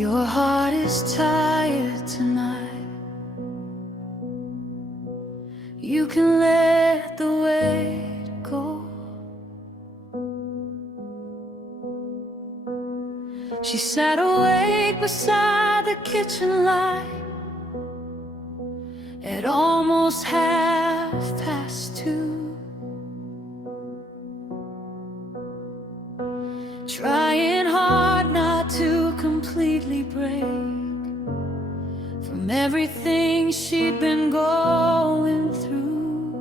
your heart is tired tonight, you can let the weight go. She sat awake beside the kitchen light at almost 2:30, trying hard not to completely break from everything she'd been going through.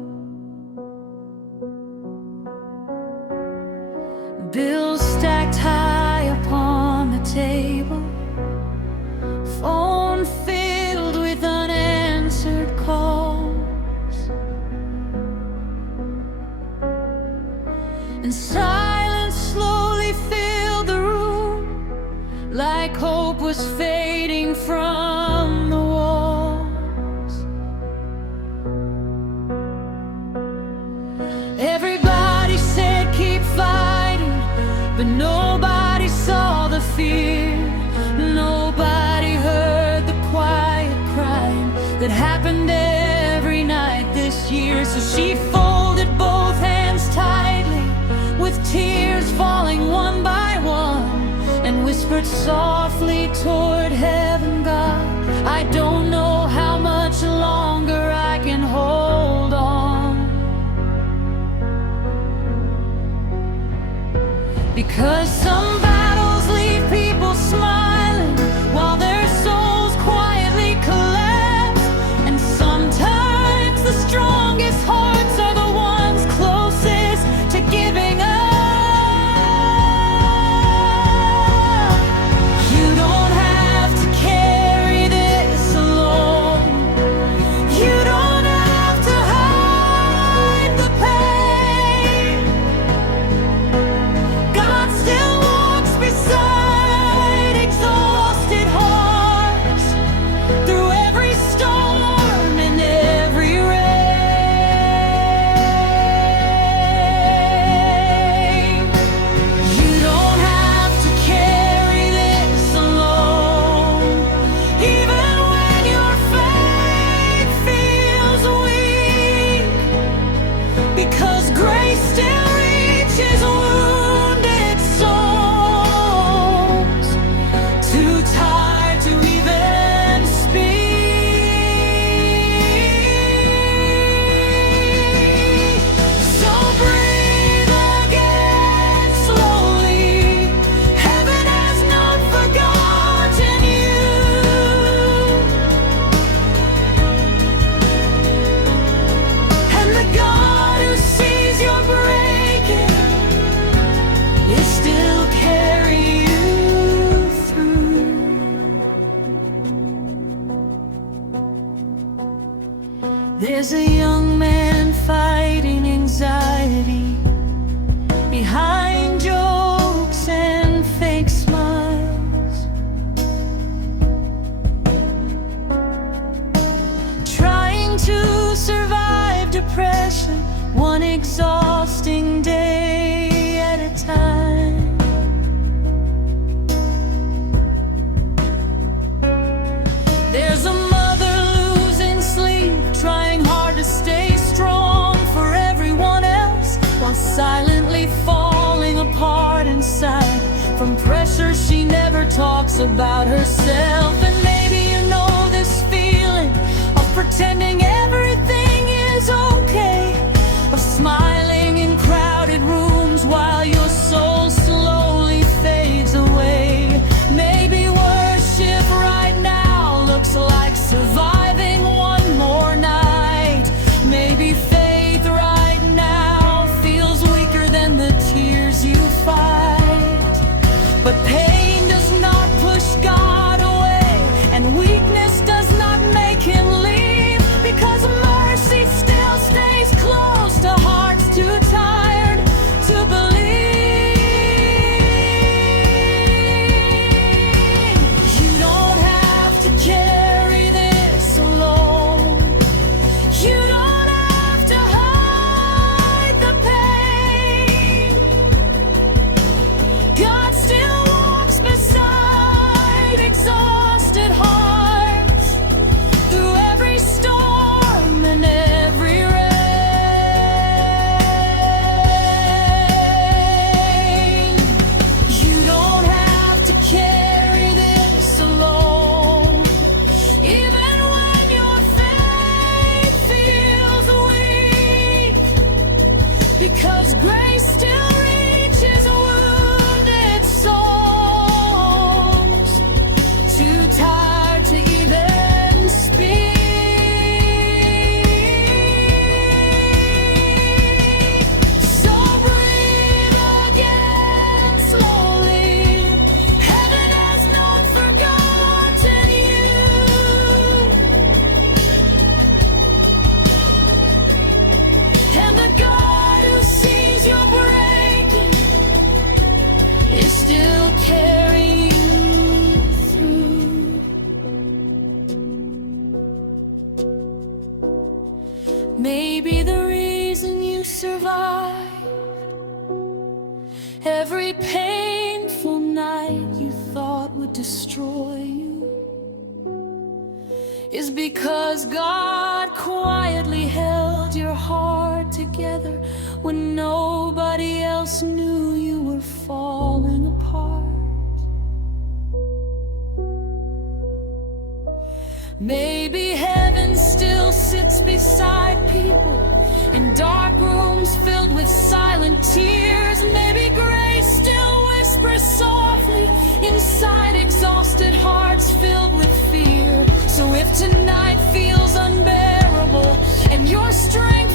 Bills stacked high upon the table, phone filled with unanswered calls, and silence slowly filled the room, like hope was fading from the walls. Everybody said keep fighting, but nobody saw the fear. Nobody heard the quiet crying that happened every night this year. So she folded both hands tightly, with tears falling one by one, and whispered softly toward heaven, God, I don't know how much longer I can hold on, because some battles leave people smiling while their souls quietly collapse, and sometimes the strongest hearts are the ones closest to giving up. You don't have to carry this alone. You don't have to hide the pain. God still walks beside exhausted hearts through every storm and every rain. You don't have to carry this alone, even when your faith feels weak, because grace still reaches wounded souls, too tired to even speak. So breathe again slowly. Heaven has not forgotten you, and the God who sees your breaking is still carrying you through. There's a young man fighting anxiety behind jokes and fake smiles, trying to survive depression one exhausting day at a time. There's a mother losing sleep, trying hard to stay strong for everyone else, while silently falling apart inside from pressure she never talks about herself. And maybe you know this feeling of pretending everything is okay, of smiling in crowded rooms while your soul slowly fades away. Maybe worship right now looks like surviving one more night. Maybe faith right now feels weaker than the tears you fight. But pain does not push God away, Maybe the reason you survive every painful night you thought would destroy you is because God quietly held your heart together when nobody else knew you were falling apart. Maybe heaven still sits beside people in dark rooms filled with silent tears. Maybe grace still whispers softly inside exhausted hearts filled with fear. So if tonight feels unbearable and your strength